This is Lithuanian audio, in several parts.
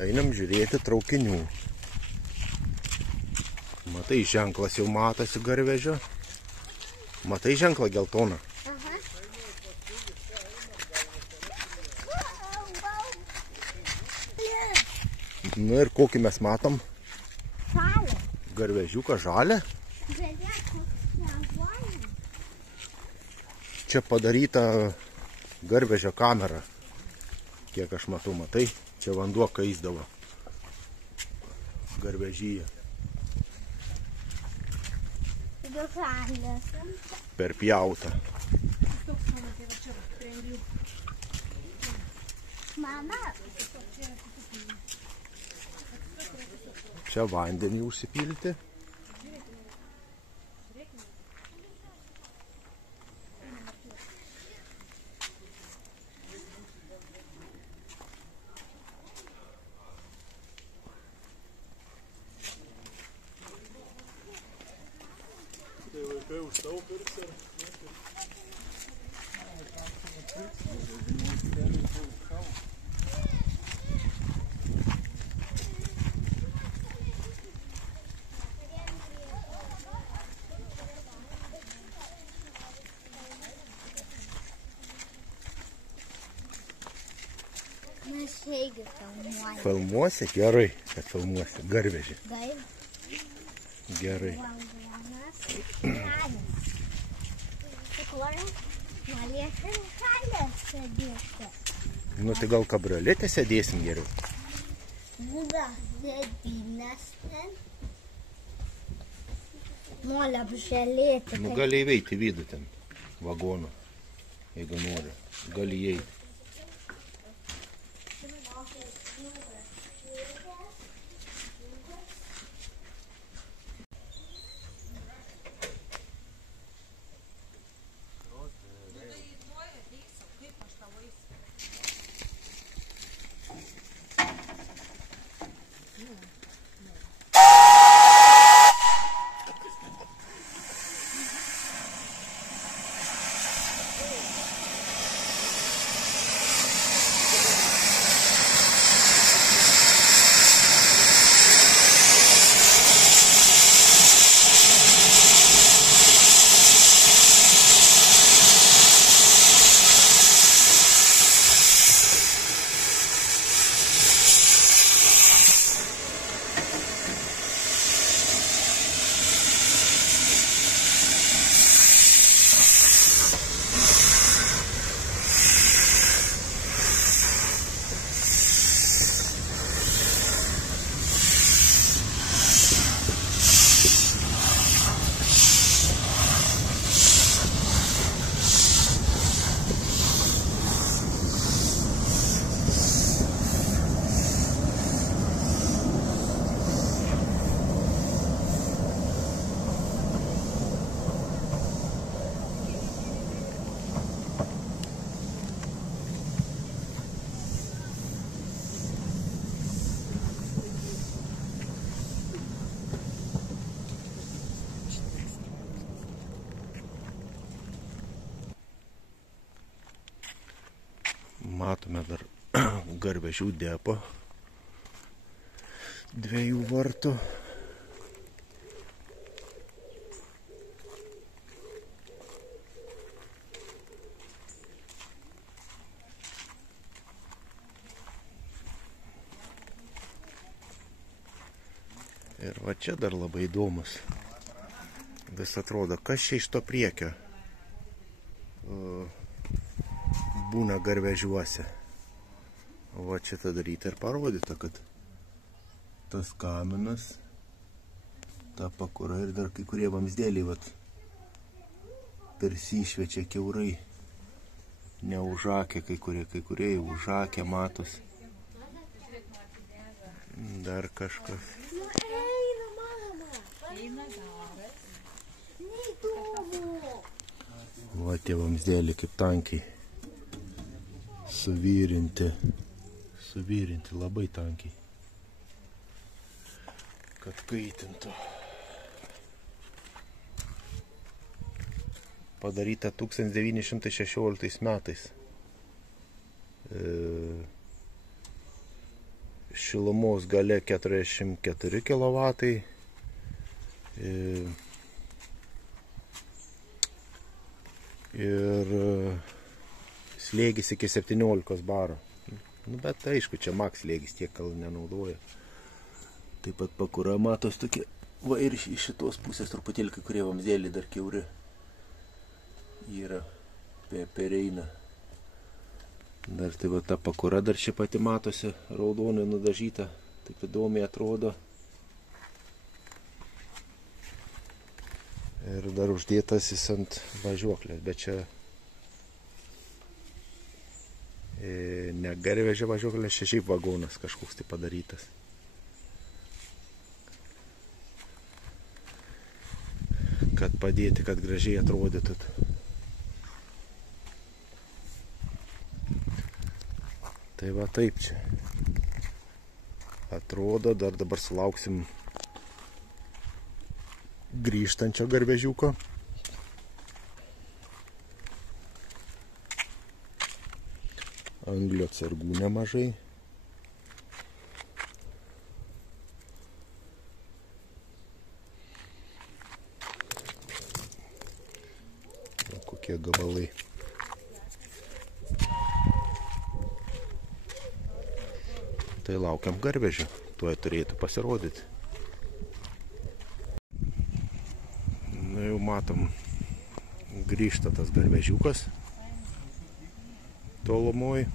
Einam žiūrėti traukinių. Matai, ženklas jau matosi garvežio. Matai ženklą geltoną? Aha. Nu ir kokį mes matom? Žalia. Garvežiuką žalę. Čia padaryta garvežio kamera. Kiek aš matau, matai, čia vanduo kaisdavo garvežyje. Per pjautą. Mama. Čia vandenį užsipilti. Mes irgi filmuojame. Filmuosi? Gerai, kad filmuosi. Garvežį. Gerai. Nu tai gal kabriolete sėdėsim geriau? Būda sėdynės ten. Nori apželėti. Nu gali įveiti vidų ten vagoną, jeigu nori. Gali įeiti. Matome dar garvežių depo 2 vartų. Ir va čia dar labai įdomus. Vis atrodo, kas čia iš to priekio būna garvežiuose. Va čia ta daryta ir parodyta, kad tas kaminas, ta pakura ir dar kai kurie vamsdėliai vat persišviečia kiaurai. Neužakę kai kurie jau užakę matos. Dar kažkas. Va tie vamsdėliai kaip tankiai. Suvyrinti labai tankiai, kad kaitintų. Padaryta 1916 metais. šilumos galia 44 kW. Ir slėgis iki 17 baro. Nu, bet aišku, čia maks slėgis, tiek gal nenaudoja. Taip pat pakura matos tokie, va ir iš šitos pusės truputėlį kai kurie vamzdėlį dar kiauri yra pereina. Dar tai va ta pakura dar čia pati matosi, raudonai nudažyta, taip įdomiai atrodo. Ir dar uždėtas jis ant važiuoklės, bet čia ne garvežio važiuoklės, čia šiaip vagonas kažkoks tai padarytas. Kad padėti, kad gražiai atrodytų. Tai va taip čia atrodo, dar dabar sulauksim grįžtančio garvežiuko. Anglio atsargų nemažai. Kokie gabalai. Tai laukiam garvežio, tuoj turėtų pasirodyti. Na jau matom, grįžta tas garvežiukas tolumoj,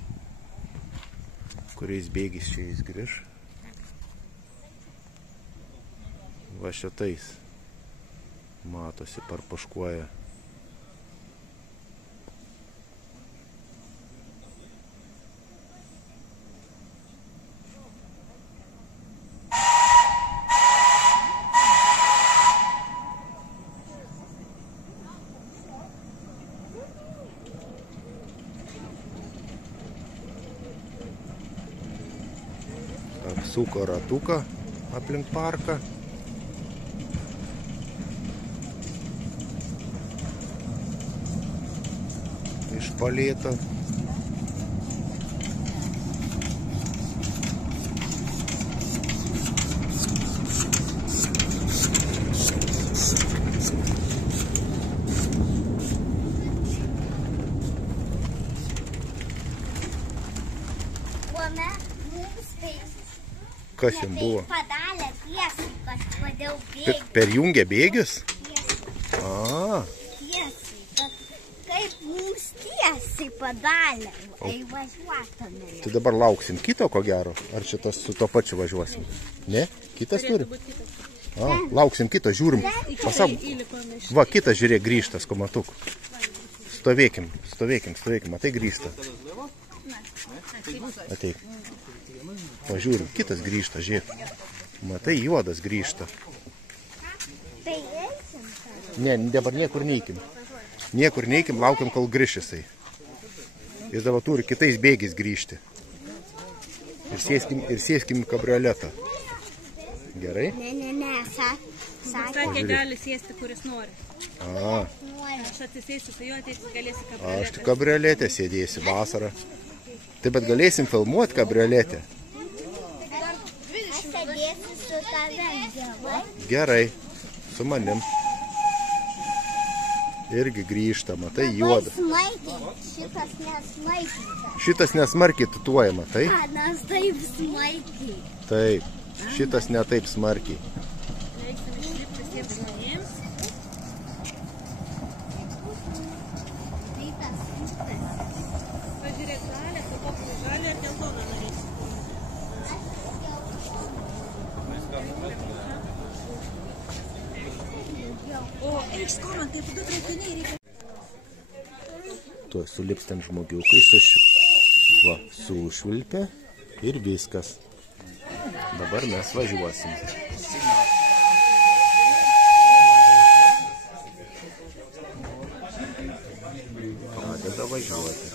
kuriais bėgis čia jis grįž. Va šitais matosi parpaškuoja. Apsuko ratuką aplink parką. Iš palėto. Kas jums buvo? Padarė tiesiai, kažkodėl bėgių. Perjungė bėgius? Tiesiai. Kaip mums tiesiai padarė, važiuotume. Tai dabar lauksim kito, ko gero? Ar čia tas su to pačiu važiuosim? Ne? Kitas turi? Lauksim kito, žiūrim. Pasak, va, kitas žiūrėk grįžtas, ko matuk. Stovėkim. Matai grįžta. Ateik. Pažiūrim, kitas grįžta, žiūrėk. Matai, juodas grįžta. Tai eisim? Ne, dabar niekur neįkim. Niekur neįkim, laukiam, kol grįš jisai. Jis dabar turi kitais bėgiais grįžti. Ir sėskim į kabrioletą. Gerai? Ne, sakė, gali sėsti, kuris nori. Aš atsisėsiu su juo, ateisi galėsi kabrioletę. Aš tik kabrioletę sėdėsiu vasarą. Taip, bet galėsim filmuoti kabrioletę. Aš sėdėsiu su tavim, gerai? Gerai, su manim. Irgi grįžta, matai, juodas. Šitas nesmaikiai. Šitas nesmarkiai tutuoja, matai? Nes taip smaikiai. Taip, šitas ne taip smarkiai. Leiksim išlipti tiems žmonėms. Pažiūrėk žalę, tu koks žalė ir geltoną norėsi. O, eik skomant, taip du traukiniai reikia. Tuo sulips ten žmogiukai, sušvilpia ir viskas. Dabar mes važiuosim. Pradeda važiuoti.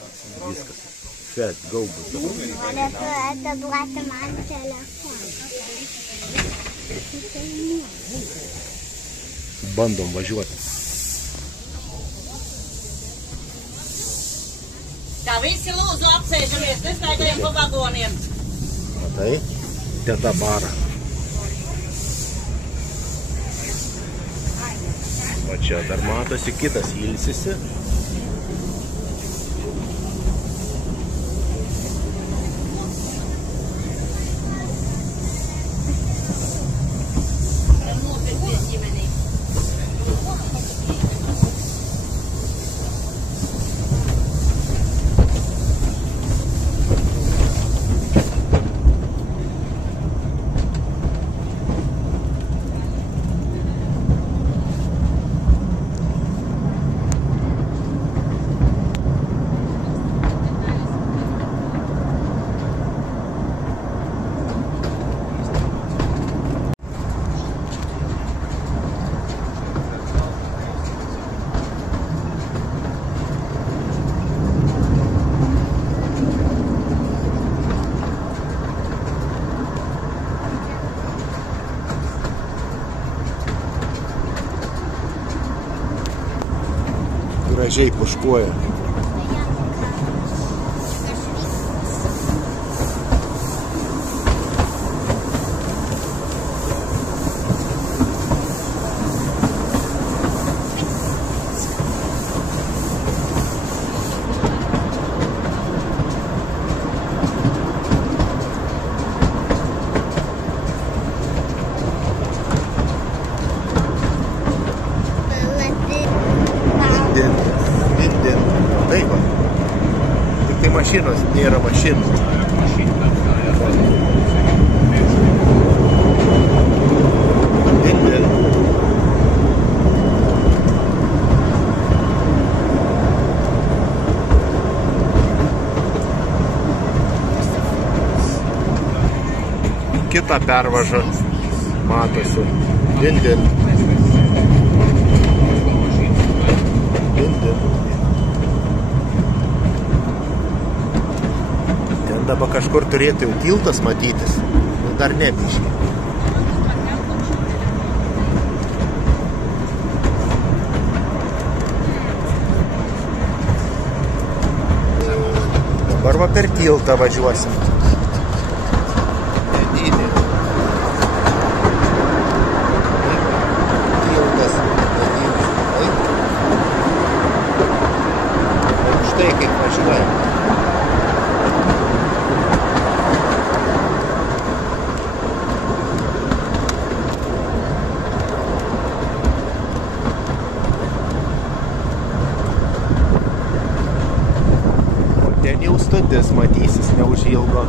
Viskas. Fed, gaubus dabar. Norėtų atiduoti man telefoną. Bandom važiuoti. Tā visi lūdzu apsēžamies, nestaigājam pa vagoniem. Matai? Teta bara. Va čia dar matosi kitas ilsisi. Gražiai puškuoja. Taip, tik tai mašinos, nėra mašinų. Din. Kita pervaža matosi. Din. Dabar kažkur turėtų jau tiltas matytis, dar nebiškai. Dabar va per tiltą važiuosim. Nedinė. Tiltas. Štai kaip važiuojam. Ten jau stotis matysis neužilgo.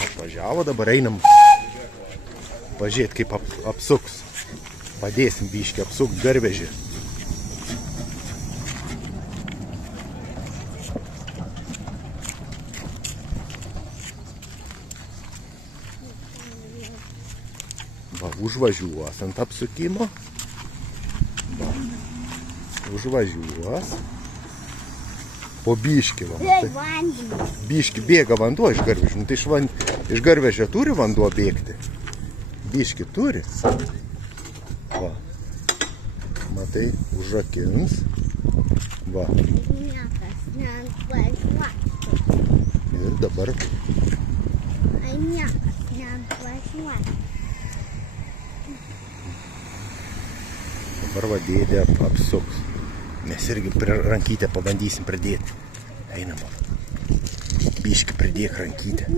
Atvažiavo, dabar einam pažiūrėti, kaip apsuks. Padėsim biškį apsukt garvežį. Va, užvažiuos ant apsukimo. Va. Užvažiuos. Po biškį, va. Tai biškį bėga vanduo iš garvežio. Tai iš garvežio turi vanduo bėgti. Biškį turi. Va. Matai, užrakins. Va. Ir dabar. Dabar va dėdė apsuks. Mes irgi rankytę pabandysim pridėti. Einam. Biškį pridėk rankytę.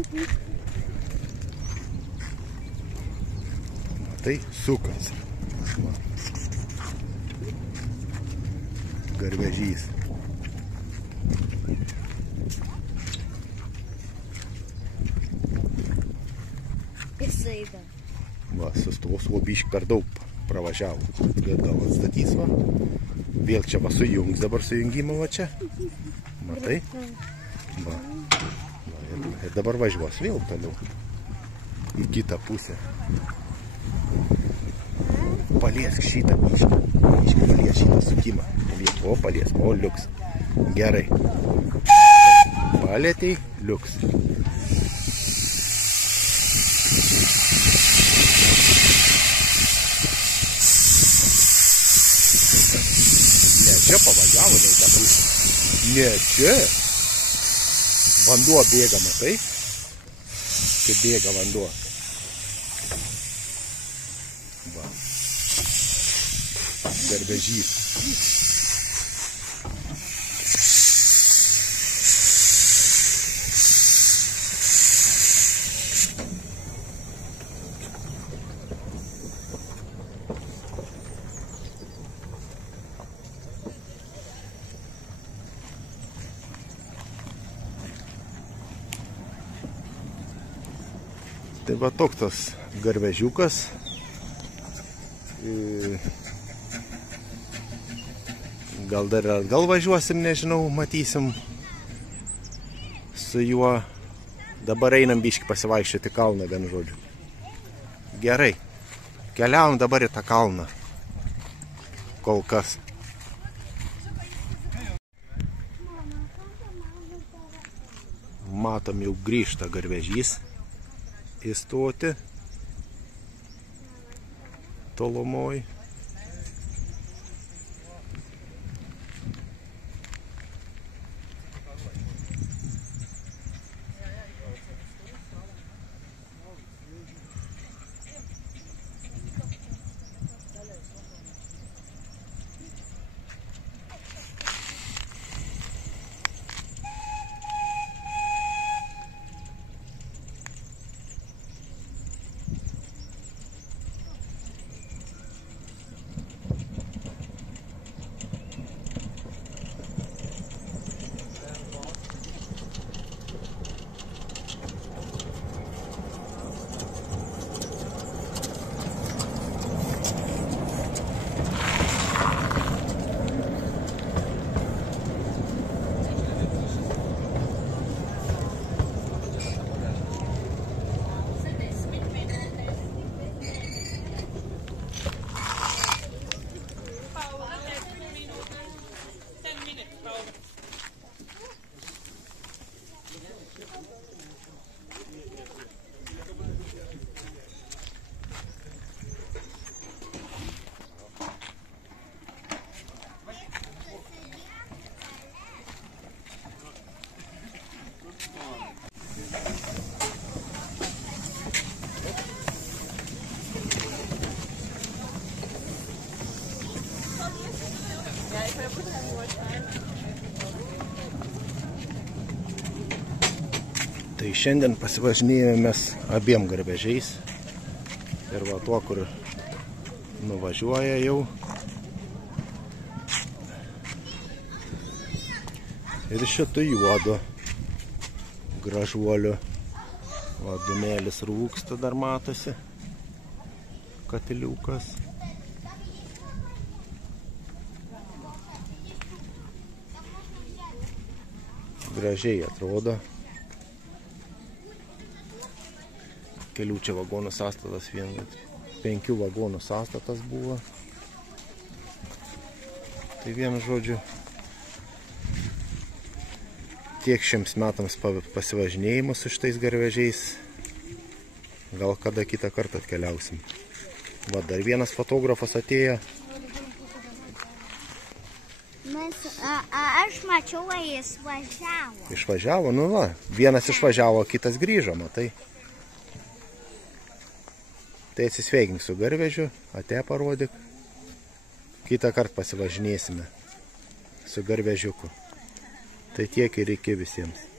Matai, sukasi. Garvežys. Va, sustos, o biškį per daug pravažiavo. Gal atstatys, va. Vėl čia va sujungs, dabar sujungimą va čia. Matai? Va. Ir dabar važiuos vėl toliau. Į kitą pusę. Paliesk šitą biškį. Biškį palies šitą sukimą. O, paliesk. O, liuks. Gerai. Palėtei, liuks. Ne, čia pavažiavo, ne į tą pusę. Ne, čia. Vanduo bėga, matai? Kaip bėga vanduo. Va. Garvežys. Tai va toks tas garvežiukas. Gal dar ir atgal važiuosim, nežinau, matysim su juo. Dabar einam biškį pasivaikščioti kalną, vienu žodžiu. Gerai, keliavom dabar į tą kalną. Kol kas. Matom, jau grįžta garvežys į stotį tolumoj. Tai šiandien pasivažinėjomės abiem garvežiais. Ir va tuo, kur nuvažiuoja jau. Ir šitų juodo gražuolių. Va, dūmėlis rūksta dar matosi. Katiliukas. Gražiai atrodo. Kelių čia vagonų sąstatas, 5 vagonų sąstatas buvo. Tai vienu žodžiu, tiek šiems metams pasivažinėjimo su šitais garvežiais. Gal kada kitą kartą atkeliausim. Va, dar vienas fotografas atėjo. Aš mačiau, jis važiavo. Išvažiavo? Nu va, vienas išvažiavo, kitas grįžo, matai. Tai atsisveikink su garvežiu, ate parodyk. Kitą kartą pasivažinėsime su garvežiuku. Tai tiek ir iki visiems.